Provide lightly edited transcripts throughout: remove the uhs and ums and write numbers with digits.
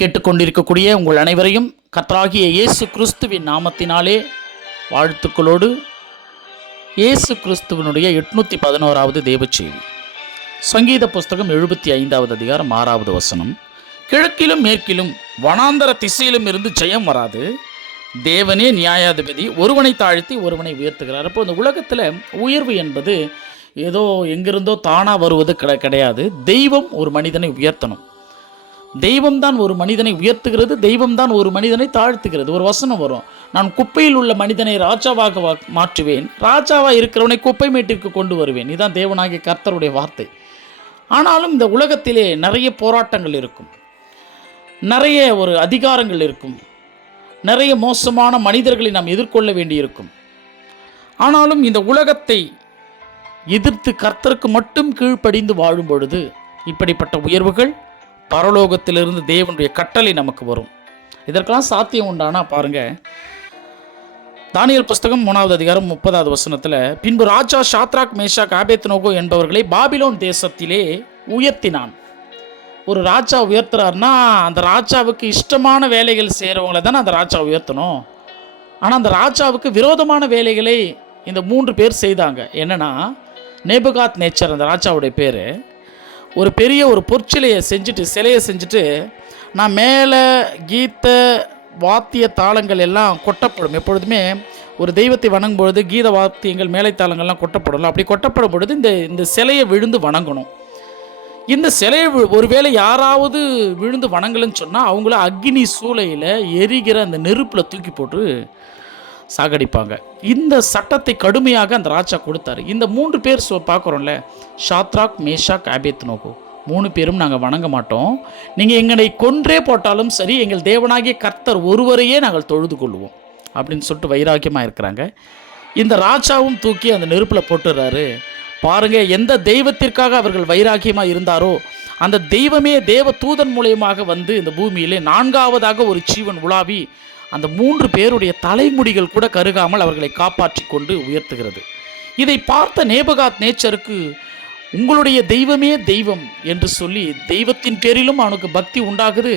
கேட்டுக்கொண்டிருக்கக்கூடிய உங்கள் அனைவரையும் கர்த்தராகிய இயேசு கிறிஸ்துவின் நாமத்தினாலே வாழ்த்துக்களோடு இயேசு கிறிஸ்துவனுடைய 811வது தேவச்செய்தி. சங்கீத புஸ்தகம் 75வது அதிகாரம் 6வது வசனம். கிழக்கிலும் மேற்கிலும் வனாந்தர திசையிலும் இருந்து ஜெயம் வராது, தேவனே நியாயாதிபதி, ஒருவனை தாழ்த்தி ஒருவனை உயர்த்துகிறார். அப்போ இந்த உலகத்தில் உயர்வு என்பது ஏதோ எங்கிருந்தோ தானாக வருவது கிடையாது. தெய்வம் ஒரு மனிதனை உயர்த்தணும். தெய்வம்தான் ஒரு மனிதனை உயர்த்துகிறது, தெய்வம்தான் ஒரு மனிதனை தாழ்த்துகிறது. ஒரு வசனம் வரும், நான் குப்பையில் உள்ள மனிதனை ராஜாவாக மாற்றுவேன், ராஜாவாக இருக்கிறவனை குப்பை மேட்டிற்கு கொண்டு வருவேன். இதுதான் தேவனாகிய கர்த்தருடைய வார்த்தை. ஆனாலும் இந்த உலகத்திலே நிறைய போராட்டங்கள் இருக்கும், நிறைய ஒரு அதிகாரங்கள் இருக்கும், நிறைய மோசமான மனிதர்களை நாம் எதிர்கொள்ள வேண்டியிருக்கும். ஆனாலும் இந்த உலகத்தை எதிர்த்து கர்த்தருக்கு மட்டும் கீழ்ப்படிந்து வாழும் பொழுது இப்படிப்பட்ட உயர்வுகள் பரலோகத்திலிருந்து தேவனுடைய கட்டளை நமக்கு வரும். இதற்கெல்லாம் சாத்தியம் உண்டானா பாருங்கள், தானியேல் புஸ்தகம் 3வது அதிகாரம் 30வது வசனத்தில், பின்பு ராஜா சாத்ராக் மேஷாக் ஆபேத்நேகோ என்பவர்களை பாபிலோன் தேசத்திலே உயர்த்தினான். ஒரு ராஜா உயர்த்துறாருன்னா அந்த ராஜாவுக்கு இஷ்டமான வேலைகள் செய்கிறவங்கள தானே அந்த ராஜா உயர்த்தணும். ஆனால் அந்த ராஜாவுக்கு விரோதமான வேலைகளை இந்த 3 பேர் செய்தாங்க. என்னென்னா, நேபுகாத் நேச்சர் அந்த ராஜாவுடைய பேர், ஒரு பெரிய ஒரு பொற்சிலையை செஞ்சுட்டு நான் மேலே கீத வாத்திய தாளங்கள் எல்லாம் கொட்டப்படும். எப்பொழுதுமே ஒரு தெய்வத்தை வணங்கும் பொழுது கீத வாத்தியங்கள் மேலை தாளங்கள்லாம் கொட்டப்படலாம். அப்படி கொட்டப்படும் பொழுது இந்த சிலையை விழுந்து வணங்கணும். இந்த சிலையை ஒருவேளை யாராவது விழுந்து வணங்கலன்னு சொன்னால் அவங்கள அக்னி சூளையில் எரிகிற அந்த நெருப்பில் தூக்கி போட்டு சாகடிப்பாங்க. இந்த சட்டத்தை கடுமையாக அந்த ராஜா கொடுத்தாரு. இந்த 3 பேர் பார்க்குறோம்ல, சாத்ராக் மேஷாக் ஆபேத்நேகோ, 3 பேரும் நாங்கள் வணங்க மாட்டோம், நீங்கள் எங்களை கொன்றே போட்டாலும் சரி, எங்கள் தேவனாகிய கர்த்தர் ஒருவரையே நாங்கள் தொழுது கொள்வோம் அப்படின்னு சொல்லிட்டு வைராக்கியமாக இருக்கிறாங்க. இந்த ராஜாவும் தூக்கி அந்த நெருப்பில் போட்டுறாரு. பாருங்கள், எந்த தெய்வத்திற்காக அவர்கள் வைராக்கியமாக இருந்தாரோ அந்த தெய்வமே தேவ தூதன் மூலயமாக வந்து இந்த பூமியிலே 4வதாக ஒரு ஜீவன் உலாவி அந்த 3 பேருடைய தலைமுடிகள் கூட கருகாமல் அவர்களை காப்பாற்றி கொண்டு உயர்த்துகிறது. இதை பார்த்த நேபுகாத் நேச்சருக்கு உங்களுடைய தெய்வமே தெய்வம் என்று சொல்லி தெய்வத்தின் பேரிலும் அவனுக்கு பக்தி உண்டாகுது.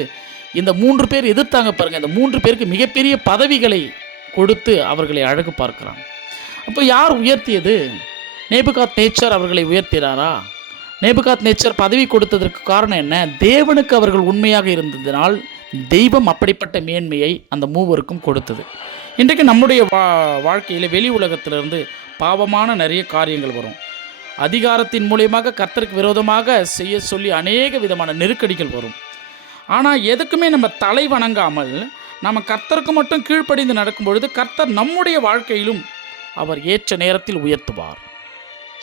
இந்த 3 பேர் எதிர்த்தாங்க பாருங்கள். இந்த 3 பேருக்கு மிகப்பெரிய பதவிகளை கொடுத்து அவர்களை அழகு பார்க்கிறான். அப்போ யார் உயர்த்தியது? நேபுகாத் நேச்சர் அவர்களை உயர்த்தினாரா? நேபுகாத் நேச்சர் பதவி கொடுத்ததற்கு காரணம் என்ன? தேவனுக்கு அவர்கள் உண்மையாக இருந்ததினால் தெய்வம் அப்படிப்பட்ட மேன்மையை அந்த 3வருக்கும் கொடுத்தது. இன்றைக்கு நம்முடைய வாழ்க்கையில் வெளி உலகத்திலிருந்து பாவமான நிறைய காரியங்கள் வரும். அதிகாரத்தின் மூலியமாக கர்த்தருக்கு விரோதமாக செய்ய சொல்லி அநேக விதமான நெருக்கடிகள் வரும். ஆனால் எதுக்குமே நம்ம தலை வணங்காமல் நம்ம கர்த்தருக்கு மட்டும் கீழ்ப்படிந்து நடக்கும் பொழுது கர்த்தர் நம்முடைய வாழ்க்கையிலும் அவர் ஏற்ற நேரத்தில் உயர்த்துவார்.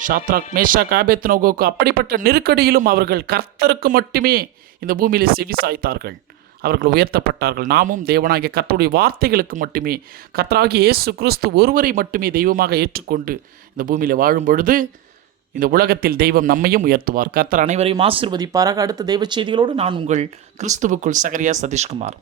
சாத்ராக் மேஷாக் ஆபேத்நேகோவுக்கு அப்படிப்பட்ட நெருக்கடியிலும் அவர்கள் கர்த்தருக்கு மட்டுமே இந்த பூமியில் செவி சாய்த்தார்கள், அவர்கள் உயர்த்தப்பட்டார்கள். நாமும் தேவனாகிய கர்த்தருடைய வார்த்தைகளுக்கு மட்டுமே, கர்த்தராகிய இயேசு கிறிஸ்து ஒருவரை மட்டுமே தெய்வமாக ஏற்றுக்கொண்டு இந்த பூமியில் வாழும் பொழுது இந்த உலகத்தில் தெய்வம் நம்மையும் உயர்த்துவார். கர்த்தர் அனைவரையும் ஆசீர்வதிப்பாராக. அடுத்த தெய்வ செய்திகளோடு நான் உங்கள் கிறிஸ்துவுக்குள் சகரியா சதீஷ்குமார்.